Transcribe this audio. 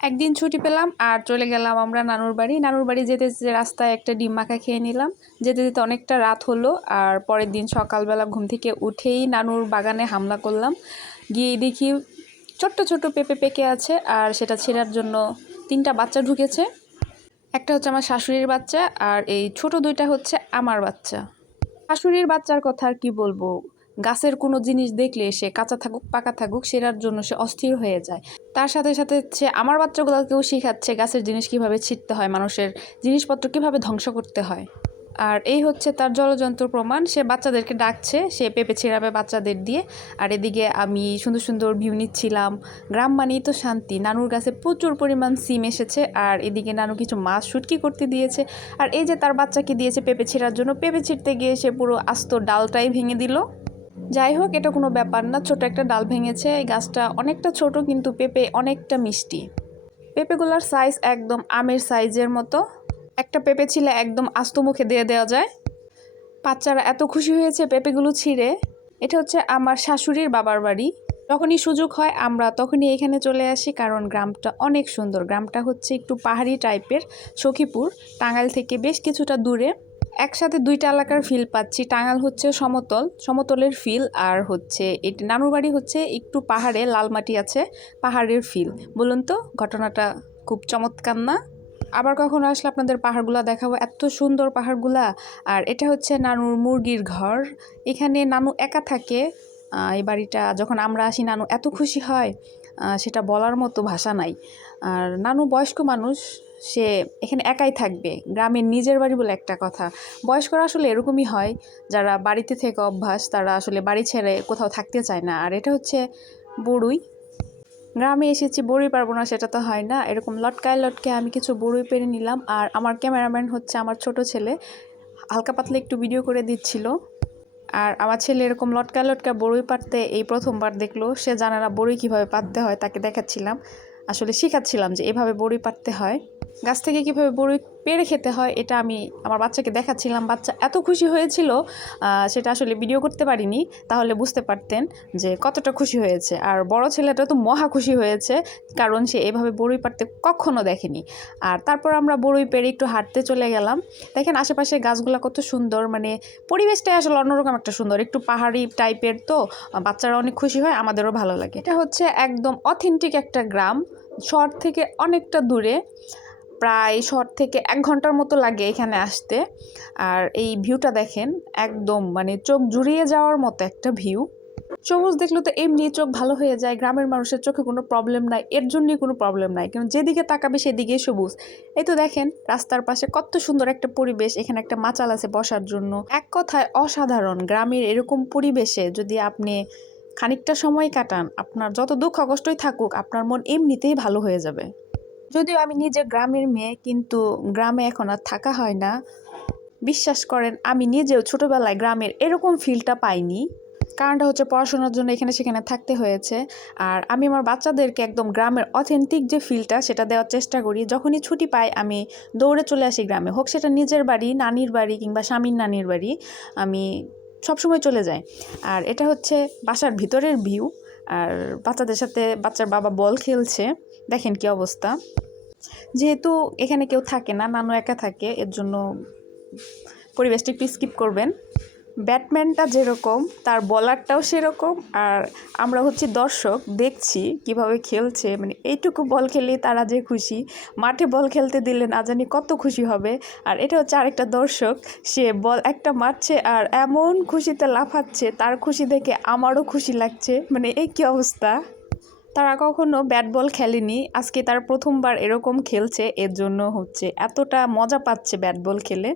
একদিন ছুটি পেলাম আর চলে গেলাম আমরা নানুর বাড়ি। নানুর বাড়ি যেতে যেতে রাস্তায় একটা ডিম মাখা খেয়ে নিলাম। যেতে যেতে অনেকটা রাত হলো আর পরের দিন সকালবেলা ঘুম থেকে উঠেই নানুর বাগানে হামলা করলাম। গিয়ে দেখি ছোট্ট ছোট পেঁপে পেকে আছে আর সেটা ছেঁড়ার জন্য তিনটা বাচ্চা ঢুকেছে। একটা হচ্ছে আমার শাশুড়ির বাচ্চা আর এই ছোট দুইটা হচ্ছে আমার বাচ্চা। শাশুড়ির বাচ্চার কথা আর কি বলব? গাছের কোনো জিনিস দেখলে সে কাঁচা থাকুক, পাকা থাকুক, সেটার জন্য সে অস্থির হয়ে যায়। তার সাথে সাথে সে আমার বাচ্চাগুলোকেও শেখাচ্ছে গাছের জিনিস কীভাবে ছিটতে হয়, মানুষের জিনিসপত্র কীভাবে ধ্বংস করতে হয়। আর এই হচ্ছে তার জলযন্ত্র প্রমাণ। সে বাচ্চাদেরকে ডাকছে, সে পেঁপে ছেড়াবে বাচ্চাদের দিয়ে। আর এদিকে আমি সুন্দর সুন্দর ভিউ নিচ্ছিলাম। গ্রাম মানেই তো শান্তি। নানুর গাছে প্রচুর পরিমাণ সিম এসেছে। আর এদিকে নানু কিছু মাছ শুটকি করতে দিয়েছে। আর এই যে তার বাচ্চাকে দিয়েছে পেঁপে ছেঁড়ার জন্য, পেঁপে ছিঁড়তে গিয়ে সে পুরো আস্ত ডালটাই ভেঙে দিল। যাই হোক, এটা কোনো ব্যাপার না। ছোট একটা ডাল ভেঙেছে, এই গাছটা অনেকটা ছোট কিন্তু পেঁপে অনেকটা মিষ্টি। পেঁপেগুলোর সাইজ একদম আমের সাইজের মতো। একটা পেঁপে ছিলে একদম আস্ত মুখে দিয়ে দেওয়া যায়। বাচ্চারা এত খুশি হয়েছে পেঁপেগুলো ছিঁড়ে। এটা হচ্ছে আমার শাশুড়ির বাবার বাড়ি। যখনই সুযোগ হয়, আমরা তখনই এখানে চলে আসি কারণ গ্রামটা অনেক সুন্দর। গ্রামটা হচ্ছে একটু পাহাড়ি টাইপের সখীপুর। টাঙ্গাইল থেকে বেশ কিছুটা দূরে। একসাথে দুইটা এলাকার ফিল পাচ্ছি। টাঙ্গাল হচ্ছে সমতল, সমতলের ফিল আর হচ্ছে এটি নানুর বাড়ি হচ্ছে একটু পাহাড়ে লাল মাটি আছে, পাহাড়ের ফিল বলুন তো, ঘটনাটা খুব চমৎকার না? আবার কখনো আসলে আপনাদের পাহাড়গুলা দেখাবো? এত সুন্দর পাহাড়গুলা। আর এটা হচ্ছে নানুর মুরগির ঘর। এখানে নানু একা থাকে। এই বাড়িটা যখন আমরা আসি, নানু এত খুশি হয়। সেটা বলার মতো ভাষা নাই। আর নানু বয়স্ক মানুষ, সে এখানে একাই থাকবে, গ্রামের নিজের বাড়ি বলে একটা কথা। বয়স্করা আসলে এরকমই হয়, যারা বাড়িতে থেকে অভ্যাস, তারা আসলে বাড়ি ছেড়ে কোথাও থাকতে চায় না। আর এটা হচ্ছে বড়ুই। গ্রামে এসেছি, বড়ুই পারব না, সেটা তো হয় না। এরকম লটকায় লটকে আমি কিছু বড়ুই পেরে নিলাম। আর আমার ক্যামেরাম্যান হচ্ছে আমার ছোট ছেলে। হালকা পাতলা একটু ভিডিও করে দিচ্ছিল। আর আমার ছেলে এরকম লটকা লটকা বড়ই পারতে এই প্রথমবার দেখল, সে জানে না বড়ই কীভাবে পারতে হয়, তাকে দেখাচ্ছিলাম। আসলে শেখাচ্ছিলাম যে এভাবে বড়ি পারতে হয়। গাছ থেকে কীভাবে বড়ুই পেরে খেতে হয়, এটা আমি আমার বাচ্চাকে দেখাচ্ছিলাম। বাচ্চা এত খুশি হয়েছিল সেটা আসলে ভিডিও করতে পারিনি, তাহলে বুঝতে পারতেন যে কতটা খুশি হয়েছে। আর বড় ছেলেটা তো মহা খুশি হয়েছে, কারণ সে এভাবে বড়ুই পারতে কখনো দেখেনি। আর তারপর আমরা বড়ুই পেরে একটু হাঁটতে চলে গেলাম। দেখেন আশেপাশে গাছগুলো কত সুন্দর মানে পরিবেশটাই আসলে অন্যরকম একটা সুন্দর। একটু পাহাড়ি টাইপের তো, বাচ্চারা অনেক খুশি হয়, আমাদেরও ভালো লাগে। এটা হচ্ছে একদম অথেন্টিক একটা গ্রাম, শহর থেকে অনেকটা দূরে। প্রায় শহর থেকে এক ঘণ্টার মতো লাগে এখানে আসতে। আর এই ভিউটা দেখেন, একদম মানে চোখ জুড়িয়ে যাওয়ার মতো একটা ভিউ। সবুজ দেখলে তো এমনি চোখ ভালো হয়ে যায়, গ্রামের মানুষের চোখে কোনো প্রবলেম নাই, এর জন্যই কোনো প্রবলেম নাই। কারণ যেদিকে তাকাবে সেদিকে সবুজ। এই তো দেখেন, রাস্তার পাশে কত সুন্দর একটা পরিবেশ, এখানে একটা মাচাল আছে বসার জন্য। এক কথায় অসাধারণ গ্রামের এরকম পরিবেশে যদি আপনি খানিকটা সময় কাটান, আপনার যত দুঃখ কষ্টই থাকুক, আপনার মন এমনিতেই ভালো হয়ে যাবে। যদিও আমি নিজে গ্রামের মেয়ে, কিন্তু গ্রামে এখন আর থাকা হয় না। বিশ্বাস করেন, আমি নিজেও ছোটবেলায় গ্রামের এরকম ফিলটা পাইনি। কারণটা হচ্ছে পড়াশোনার জন্য এখানে সেখানে থাকতে হয়েছে। আর আমি আমার বাচ্চাদেরকে একদম গ্রামের অথেন্টিক যে ফিলটা সেটা দেওয়ার চেষ্টা করি। যখনই ছুটি পাই, আমি দৌড়ে চলে আসি গ্রামে। হোক সেটা নিজের বাড়ি, নানির বাড়ি, কিংবা স্বামীর নানির বাড়ি, আমি সবসময় চলে যাই। আর এটা হচ্ছে বাসার ভিতরের ভিউ আর বাচ্চাদের সাথে বাচ্চার বাবা বল খেলছে। দেখেন কি অবস্থা। যেহেতু এখানে কেউ থাকে না, নানু একা থাকে, এর জন্য পরিবেশটা একটু স্কিপ করবেন। ব্যাটম্যানটা যেরকম, তার বলারটাও সেরকম, আর আমরা হচ্ছে দর্শক, দেখছি কীভাবে খেলছে মানে এইটুকু বল খেলেই তারা যে খুশি, মাঠে বল খেলতে দিলে না জানি কত খুশি হবে। আর এটা হচ্ছে আরেকটা দর্শক, সে বল একটা মারছে আর এমন খুশিতে লাফাচ্ছে, তার খুশি দেখে আমারও খুশি লাগছে মানে এই কী অবস্থা? তারা কখনো ব্যাট বল খেলেনি। আজকে তার প্রথমবার এরকম খেলছে, এর জন্য হচ্ছে এতটা মজা পাচ্ছে ব্যাট বল খেলে।